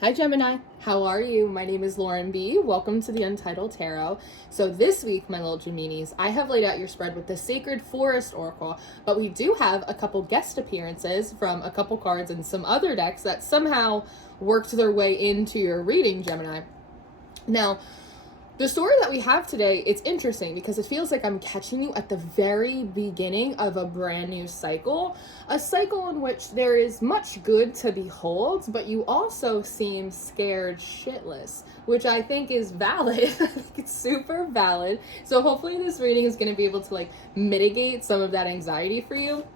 Hi Gemini, how are you? My name is Lauren B. Welcome to the Untitled Tarot. So this week, my little Geminis, I have laid out your spread with the Sacred Forest Oracle, but we do have a couple guest appearances from a couple cards and some other decks that somehow worked their way into your reading, Gemini. Now, the story that we have today, it's interesting because it feels like I'm catching you at the very beginning of a brand new cycle, a cycle in which there is much good to behold, but you also seem scared shitless, which I think is valid. I think it's super valid. So hopefully this reading is going to be able to mitigate some of that anxiety for you.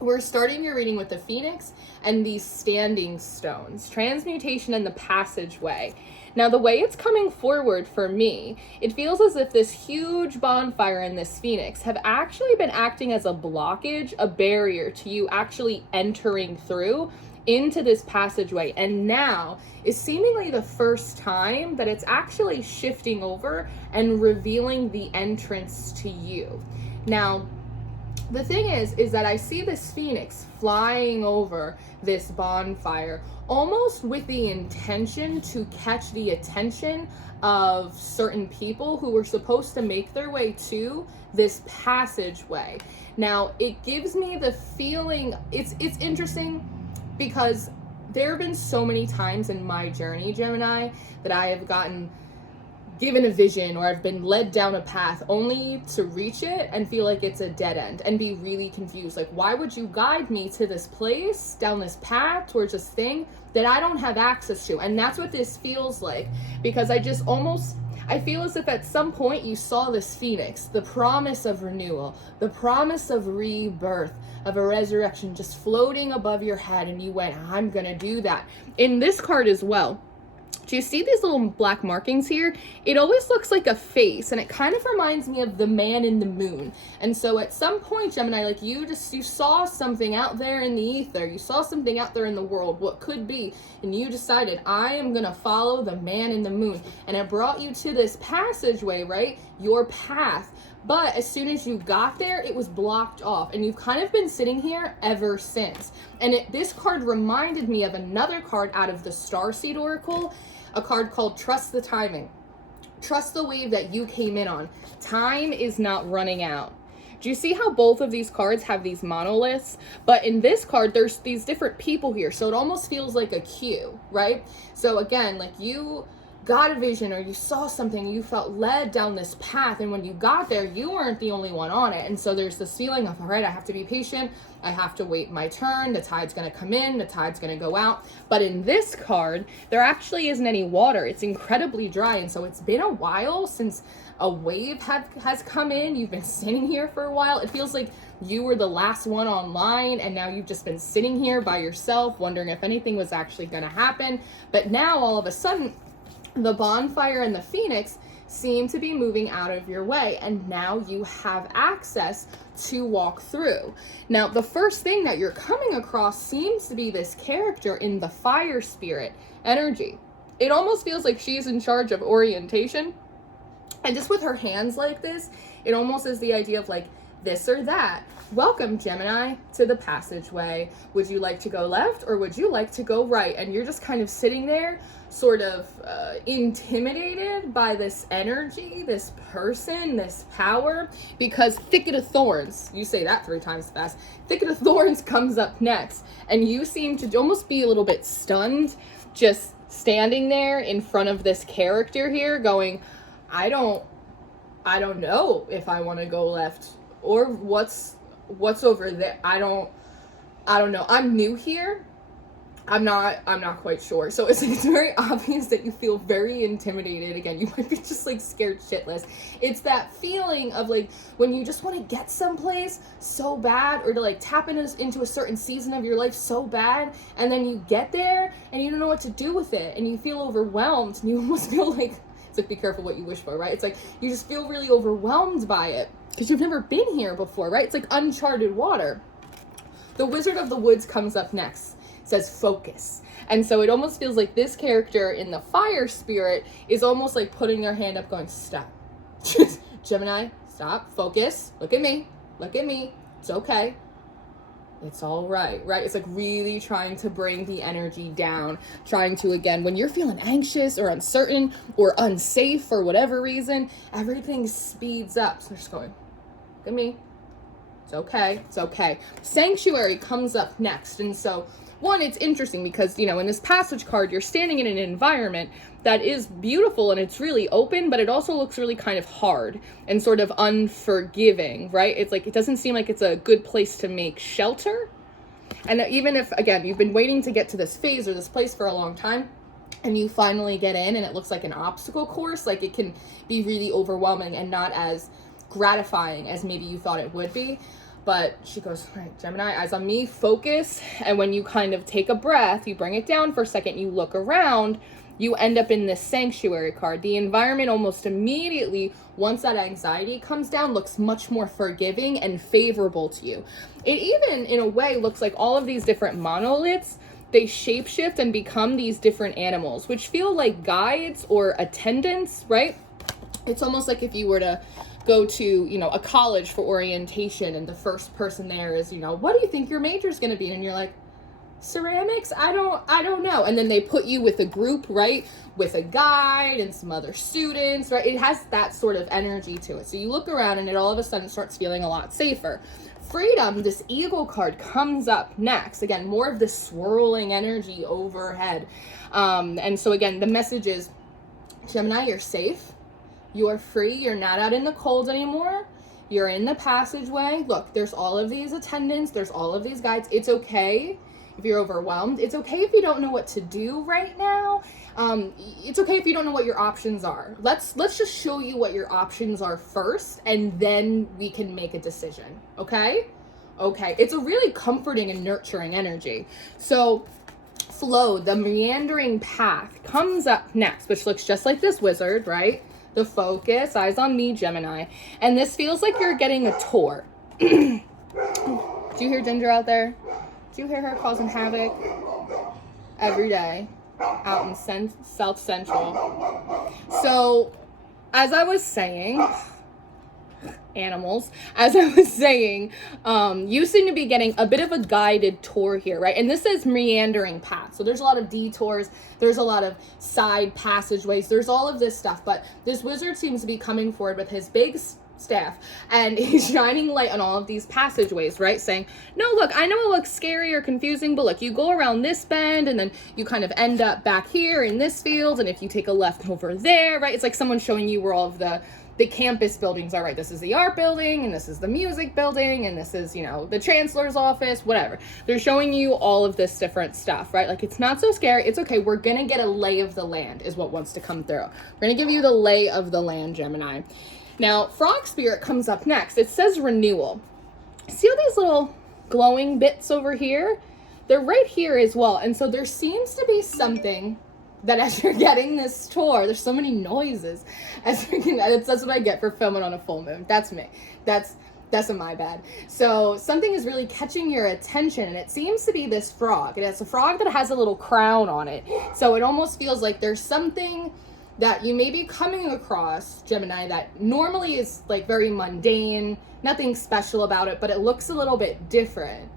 We're starting your reading with the Phoenix and these standing stones, transmutation and the passageway. Now, the way it's coming forward for me, it feels as if this huge bonfire and this Phoenix have actually been acting as a blockage, a barrier to you actually entering through into this passageway. And now is seemingly the first time that it's actually shifting over and revealing the entrance to you. Now, the thing is that I see this Phoenix flying over this bonfire almost with the intention to catch the attention of certain people who were supposed to make their way to this passageway. Now, it gives me the feeling, it's interesting because there have been so many times in my journey, Gemini, that I have gotten given a vision or I've been led down a path only to reach it and feel like it's a dead end and be really confused. Like, why would you guide me to this place, down this path, towards this thing that I don't have access to? And that's what this feels like, because I feel as if at some point you saw this Phoenix, the promise of renewal, the promise of rebirth, of a resurrection just floating above your head, and you went, I'm gonna do that. In this card as well, do you see these little black markings here? It always looks like a face, and it kind of reminds me of the man in the moon. And so at some point, Gemini, like you saw something out there in the ether, you saw something out there in the world, what could be, and you decided, I am gonna follow the man in the moon. And it brought you to this passageway, right? Your path. But as soon as you got there, it was blocked off, and you've kind of been sitting here ever since. And this card reminded me of another card out of the Starseed Oracle, a card called Trust the Timing. Trust the wave that you came in on. Time is not running out. Do you see how both of these cards have these monoliths? But in this card, there's these different people here, so it almost feels like a queue, right? So again, like you got a vision or you saw something, you felt led down this path, and when you got there, you weren't the only one on it. And so there's this feeling of, all right, I have to be patient, I have to wait my turn, the tide's gonna come in, the tide's gonna go out. But in this card, there actually isn't any water. It's incredibly dry, and so it's been a while since a wave has come in. You've been sitting here for a while. It feels like you were the last one online, and now you've just been sitting here by yourself, wondering if anything was actually gonna happen. But now all of a sudden, the bonfire and the Phoenix seem to be moving out of your way, and now you have access to walk through. Now, the first thing that you're coming across seems to be this character in the fire spirit energy. It almost feels like she's in charge of orientation, and just with her hands like this, it almost is the idea of like this or that. Welcome, Gemini, to the passageway. Would you like to go left or would you like to go right? And you're just kind of sitting there, sort of intimidated by this energy, this person, this power, because thicket of thorns, you say that 3 times fast, thicket of thorns comes up next, and you seem to almost be a little bit stunned, just standing there in front of this character here going, I don't know if I want to go left or what's over there. I don't know. I'm new here. I'm not quite sure. So it's very obvious that you feel very intimidated. Again, you might be just like scared shitless. It's that feeling of like when you just want to get someplace so bad, or to like tap into a certain season of your life so bad, and then you get there and you don't know what to do with it, and you feel overwhelmed, and you almost feel like, it's like, be careful what you wish for, right? It's like you just feel really overwhelmed by it because you've never been here before, right? It's like uncharted water. The Wizard of the Woods comes up next. It says focus. And so it almost feels like this character in the fire spirit is almost like putting their hand up going, stop. Gemini, stop, focus, look at me, it's okay. It's all right, right? It's like really trying to bring the energy down, trying to, again, when you're feeling anxious or uncertain or unsafe for whatever reason, everything speeds up. So just going, look at me. It's okay. It's okay. Sanctuary comes up next. And so, one, it's interesting because, you know, in this passage card, you're standing in an environment that is beautiful and it's really open, but it also looks really kind of hard and sort of unforgiving, right? It's like, it doesn't seem like it's a good place to make shelter. And even if, again, you've been waiting to get to this phase or this place for a long time, and you finally get in and it looks like an obstacle course, like it can be really overwhelming and not as gratifying as maybe you thought it would be. But she goes, all right, Gemini, eyes on me, focus. And when you kind of take a breath, you bring it down for a second, you look around, you end up in this sanctuary card. The environment almost immediately, once that anxiety comes down, looks much more forgiving and favorable to you. It even, in a way, looks like all of these different monoliths, they shapeshift and become these different animals, which feel like guides or attendants, right? It's almost like if you were to go to, you know, a college for orientation and the first person there is, you know, what do you think your major is going to be? And you're like, ceramics? I don't know. And then they put you with a group, right? With a guide and some other students, right? It has that sort of energy to it. So you look around and it all of a sudden starts feeling a lot safer. Freedom, this eagle card comes up next. Again, more of this swirling energy overhead. And so again, the message is, Gemini, you're safe. You are free. You're not out in the cold anymore. You're in the passageway. Look, there's all of these attendants. There's all of these guides. It's okay if you're overwhelmed. It's okay if you don't know what to do right now. It's okay if you don't know what your options are. Let's just show you what your options are first, and then we can make a decision. Okay? Okay. It's a really comforting and nurturing energy. So flow, the meandering path, comes up next, which looks just like this wizard, right? The focus, eyes on me, Gemini. And this feels like you're getting a tour. Do you hear Ginger out there? Do you hear her causing havoc every day out in South Central? So, as I was saying, animals, as I was saying, you seem to be getting a bit of a guided tour here, right? And this is meandering path. So there's a lot of detours. There's a lot of side passageways. There's all of this stuff. But this wizard seems to be coming forward with his big staff, and he's shining light on all of these passageways, right? Saying, no, look, I know it looks scary or confusing, but look, you go around this bend and then you kind of end up back here in this field. And if you take a left over there, right? It's like someone showing you where all of the campus buildings are, right? This is the art building, and this is the music building, and this is, you know, the chancellor's office, whatever. They're showing you all of this different stuff, right? Like, it's not so scary. It's okay. We're going to get a lay of the land is what wants to come through. We're going to give you the lay of the land, Gemini. Now, frog spirit comes up next. It says renewal. See all these little glowing bits over here? They're right here as well. And so there seems to be something that as you're getting this tour, there's so many noises. That's what I get for filming on a full moon. That's me. That's my bad. So something is really catching your attention, and it seems to be this frog. And it's a frog that has a little crown on it. So it almost feels like there's something that you may be coming across, Gemini, that normally is like very mundane, nothing special about it, but it looks a little bit different.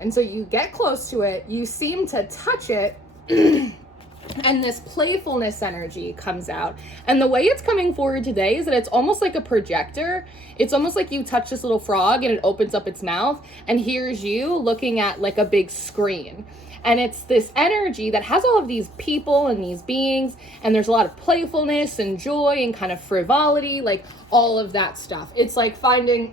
And so you get close to it, you seem to touch it, and this playfulness energy comes out. And the way it's coming forward today is that it's almost like a projector. It's almost like you touch this little frog and it opens up its mouth and hears you looking at like a big screen. And it's this energy that has all of these people and these beings, and there's a lot of playfulness and joy and kind of frivolity, like all of that stuff. It's like finding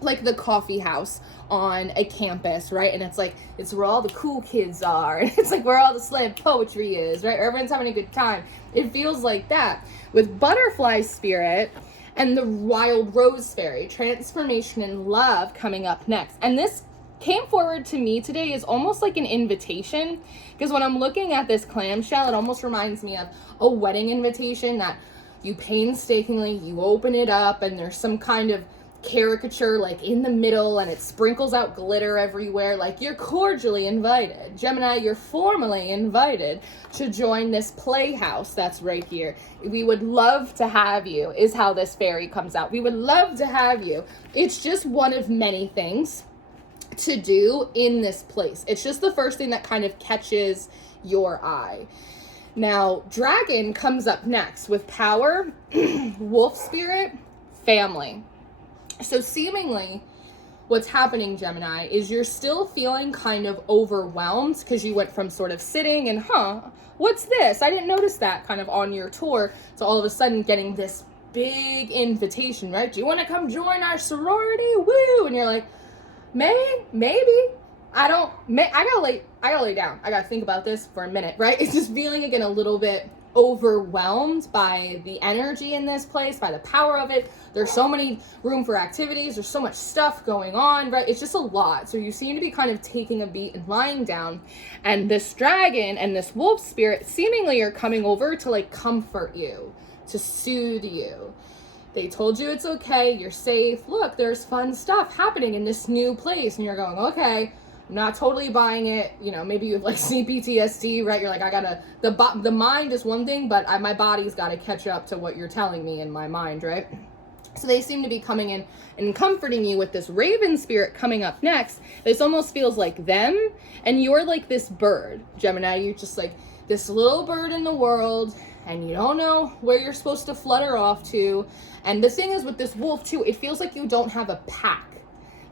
like the coffee house on a campus, right? And it's like, it's where all the cool kids are. It's like where all the slam poetry is, right? Everyone's having a good time. It feels like that. With butterfly spirit and the wild rose fairy, transformation and love coming up next. And this came forward to me today is almost like an invitation, because when I'm looking at this clamshell, it almost reminds me of a wedding invitation that you painstakingly, you open it up and there's some kind of caricature like in the middle and it sprinkles out glitter everywhere. Like, you're cordially invited. Gemini, you're formally invited to join this playhouse that's right here. We would love to have you is how this fairy comes out. We would love to have you. It's just one of many things to do in this place. It's just the first thing that kind of catches your eye. Now, dragon comes up next with power, wolf spirit, family. So seemingly what's happening, Gemini, is you're still feeling kind of overwhelmed because you went from sort of sitting and, what's this? I didn't notice that kind of on your tour. So all of a sudden getting this big invitation, right? Do you want to come join our sorority? Woo! And you're like, maybe. I gotta lay down. I gotta think about this for a minute, right? It's just feeling again a little bit overwhelmed by the energy in this place, by the power of it. There's so many room for activities. There's so much stuff going on, right? It's just a lot. So you seem to be kind of taking a beat and lying down. And this dragon and this wolf spirit seemingly are coming over to like comfort you, to soothe you. They told you it's okay. You're safe. Look, there's fun stuff happening in this new place. And you're going, okay, I'm not totally buying it. You know, maybe you have like CPTSD, right? You're like, the mind is one thing, but my body's got to catch up to what you're telling me in my mind, right? So they seem to be coming in and comforting you with this raven spirit coming up next. This almost feels like them, and you're like this bird, Gemini. You're just like this little bird in the world, and you don't know where you're supposed to flutter off to. And the thing is with this wolf too, it feels like you don't have a pack.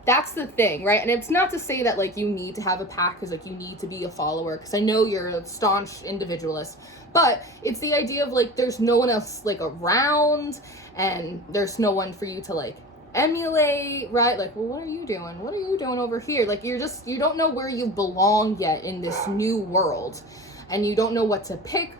That's the thing, right? And it's not to say that like you need to have a pack because like you need to be a follower, because I know you're a staunch individualist, but it's the idea of like there's no one else like around, and there's no one for you to like emulate, right? Like, well, what are you doing? What are you doing over here? Like you don't know where you belong yet in this new world, and you don't know what to pick.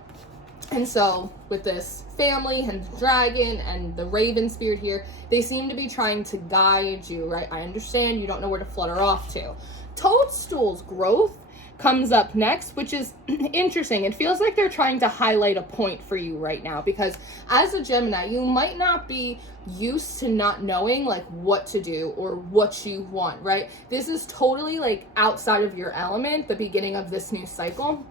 And so with this family and the dragon and the raven spirit here, they seem to be trying to guide you, right? I understand you don't know where to flutter off to. Toadstool's growth comes up next, which is interesting. It feels like they're trying to highlight a point for you right now, because as a Gemini, you might not be used to not knowing like what to do or what you want, right? This is totally like outside of your element, the beginning of this new cycle.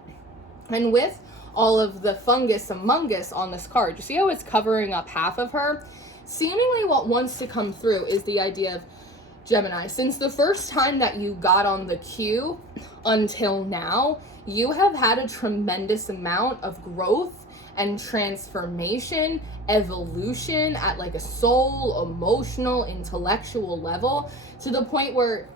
And with all of the fungus among us on this card, you see how it's covering up half of her? Seemingly what wants to come through is the idea of, Gemini, since the first time that you got on the queue until now, you have had a tremendous amount of growth and transformation, evolution at like a soul, emotional, intellectual level, to the point where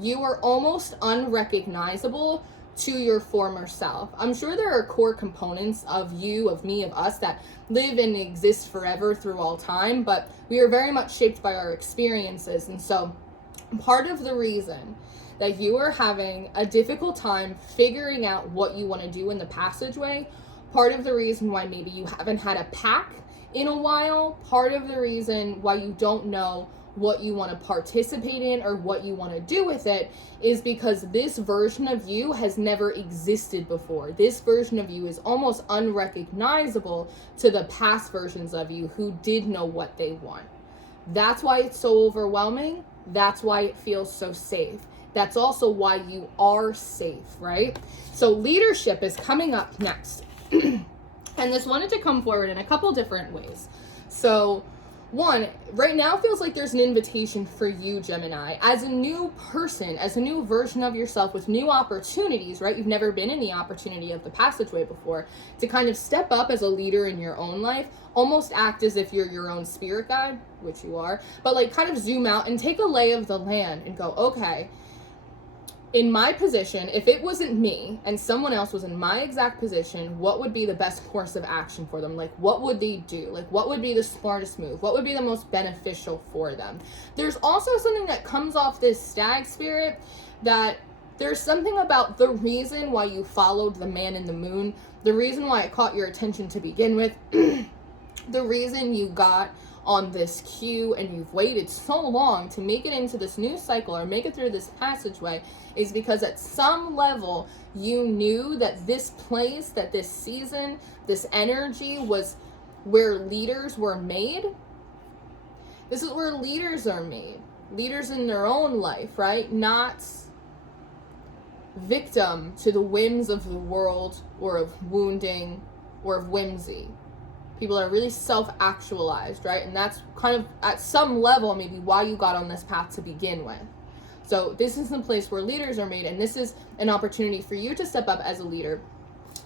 you are almost unrecognizable to your former self. I'm sure there are core components of you, of me, of us that live and exist forever through all time, but we are very much shaped by our experiences. And so part of the reason that you are having a difficult time figuring out what you want to do in the passageway, part of the reason why maybe you haven't had a pack in a while, part of the reason why you don't know what you want to participate in or what you want to do with it, is because this version of you has never existed before. This version of you is almost unrecognizable to the past versions of you who did know what they want. That's why it's so overwhelming. That's why it feels so safe. That's also why you are safe, right? So leadership is coming up next. And this wanted to come forward in a couple different ways. So one, right now feels like there's an invitation for you, Gemini, as a new person, as a new version of yourself with new opportunities, right? You've never been in the opportunity of the passageway before, to kind of step up as a leader in your own life, almost act as if you're your own spirit guide, which you are, but like kind of zoom out and take a lay of the land and go, okay, in my position, if it wasn't me and someone else was in my exact position, what would be the best course of action for them? Like, what would they do? Like, what would be the smartest move? What would be the most beneficial for them? There's also something that comes off this stag spirit, that there's something about the reason why you followed the man in the moon, the reason why it caught your attention to begin with, the reason you got on this queue and you've waited so long to make it into this new cycle or make it through this passageway, is because at some level you knew that this place, that this season, this energy was where leaders were made. This is where leaders are made. Leaders in their own life, right? Not victim to the whims of the world or of wounding or of whimsy. People are really self-actualized, right? And that's kind of, at some level, maybe why you got on this path to begin with. So this is the place where leaders are made, and this is an opportunity for you to step up as a leader.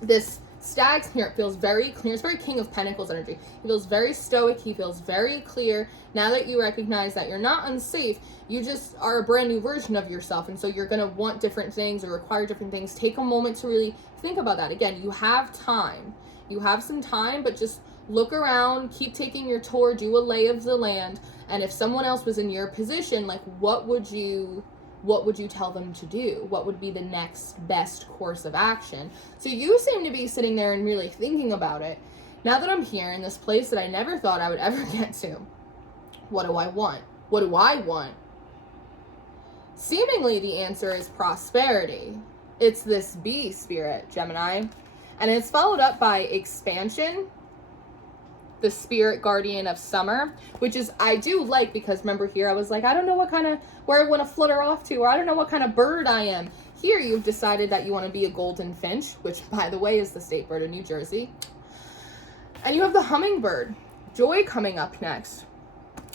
This Stag's here, it feels very clear. It's very King of Pentacles energy. He feels very stoic. He feels very clear. Now that you recognize that you're not unsafe, you just are a brand new version of yourself. And so you're going to want different things or require different things. Take a moment to really think about that. Again, you have time. You have some time, but just look around, keep taking your tour, do a lay of the land. And if someone else was in your position, like what would you tell them to do? What would be the next best course of action? So you seem to be sitting there and really thinking about it. Now that I'm here in this place that I never thought I would ever get to, what do I want? What do I want? Seemingly the answer is prosperity. It's this bee spirit, Gemini. And it's followed up by expansion, the spirit guardian of summer, which is, I do like, because remember here I was like, I don't know where I want to flutter off to, or I don't know what kind of bird I am. Here you've decided that you want to be a golden finch, which by the way is the state bird of New Jersey. And you have the hummingbird, joy, coming up next.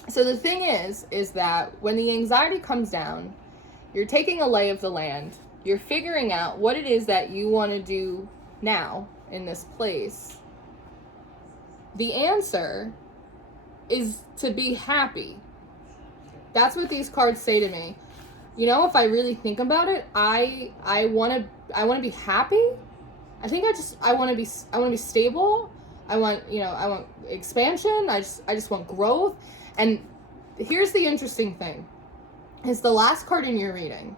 So the thing is that when the anxiety comes down, you're taking a lay of the land, you're figuring out what it is that you want to do now in this place. The answer is to be happy. That's what these cards say to me. You know, if I really think about it, I want to be happy. I think I want to be stable. I want expansion. I just want growth. And here's the interesting thing. It's the last card in your reading.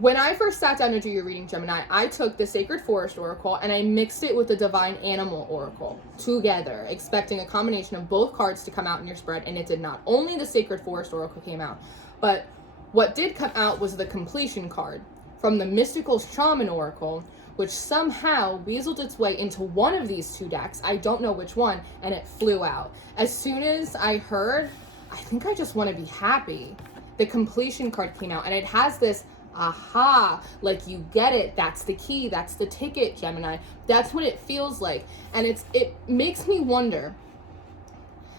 When I first sat down to do your reading, Gemini, I took the Sacred Forest Oracle and I mixed it with the Divine Animal Oracle together, expecting a combination of both cards to come out in your spread, and it did not. Only the Sacred Forest Oracle came out. But what did come out was the Completion card from the Mystical Shaman Oracle, which somehow weaseled its way into one of these two decks. I don't know which one, and it flew out. As soon as I heard, I think I just want to be happy, the Completion card came out, and it has this aha, like you get it, that's the key, that's the ticket, Gemini. That's what it feels like. And it makes me wonder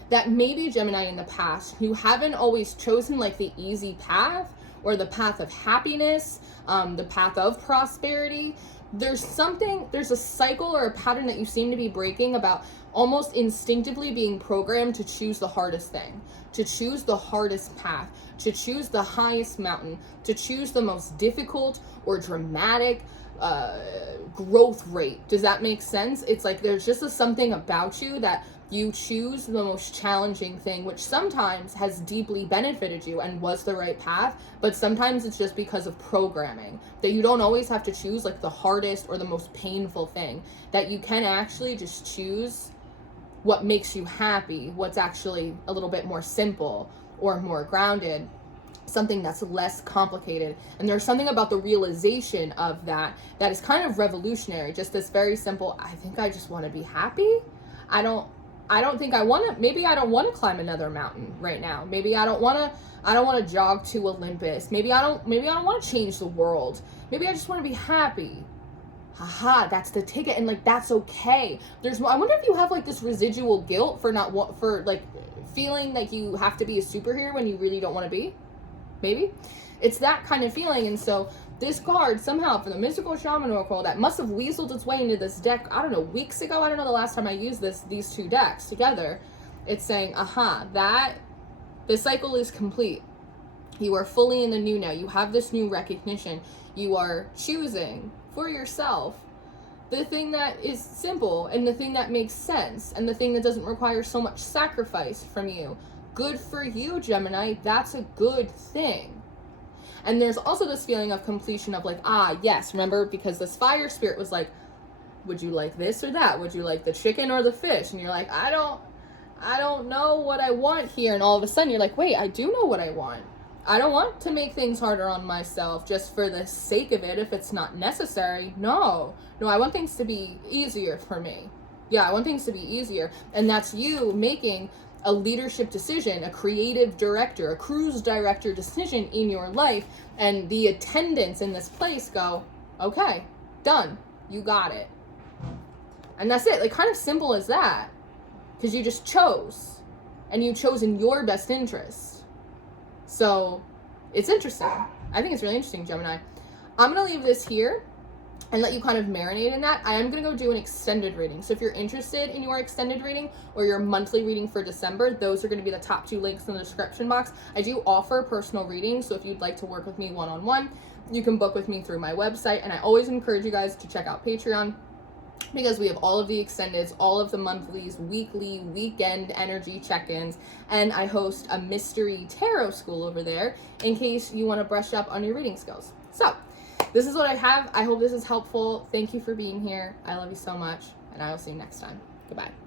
that maybe, Gemini, in the past, you haven't always chosen like the easy path or the path of happiness, the path of prosperity. There's a cycle or a pattern that you seem to be breaking about almost instinctively being programmed to choose the hardest thing, to choose the hardest path, to choose the highest mountain, to choose the most difficult or dramatic growth rate. Does that make sense? It's like there's just something about you that you choose the most challenging thing, which sometimes has deeply benefited you and was the right path, but sometimes it's just because of programming, that you don't always have to choose like the hardest or the most painful thing, that you can actually just choose what makes you happy, what's actually a little bit more simple or more grounded, something that's less complicated. And there's something about the realization of that is kind of revolutionary. Just this very simple, I think I just want to be happy. I don't think I want to, maybe I don't want to climb another mountain right now. Maybe I don't want to jog to Olympus. Maybe I don't want to change the world. Maybe I just want to be happy. Haha, that's the ticket, and like that's okay. I wonder if you have like this residual guilt for like feeling like you have to be a superhero when you really don't want to be. Maybe it's that kind of feeling. And so this card somehow from the Mystical Shaman Oracle that must have weaseled its way into this deck, I don't know, weeks ago. I don't know the last time I used these two decks together. It's saying, aha, that the cycle is complete. You are fully in the new now. You have this new recognition. You are choosing for yourself the thing that is simple and the thing that makes sense and the thing that doesn't require so much sacrifice from you. Good for you, Gemini. That's a good thing. And there's also this feeling of completion of like, yes, remember, because this fire spirit was like, would you like this or that? Would you like the chicken or the fish? And you're like, I don't know what I want here. And all of a sudden you're like, wait, I do know what I want. I don't want to make things harder on myself just for the sake of it if it's not necessary. No, I want things to be easier for me. Yeah, I want things to be easier. And that's you making a leadership decision, a creative director, a cruise director decision in your life. And the attendants in this place go, okay, done. You got it. And that's it. Like kind of simple as that. Because you just chose. And you chose in your best interest. So it's interesting. I think it's really interesting, Gemini. I'm going to leave this here and let you kind of marinate in that. I am going to go do an extended reading. So if you're interested in your extended reading or your monthly reading for December, those are going to be the top 2 links in the description box. I do offer personal readings, so if you'd like to work with me one-on-one, you can book with me through my website. And I always encourage you guys to check out Patreon, because we have all of the extendeds, all of the monthlies, weekly, weekend energy check-ins, and I host a mystery tarot school over there in case you want to brush up on your reading skills. So this is what I have. I hope this is helpful. Thank you for being here. I love you so much, and I will see you next time. Goodbye.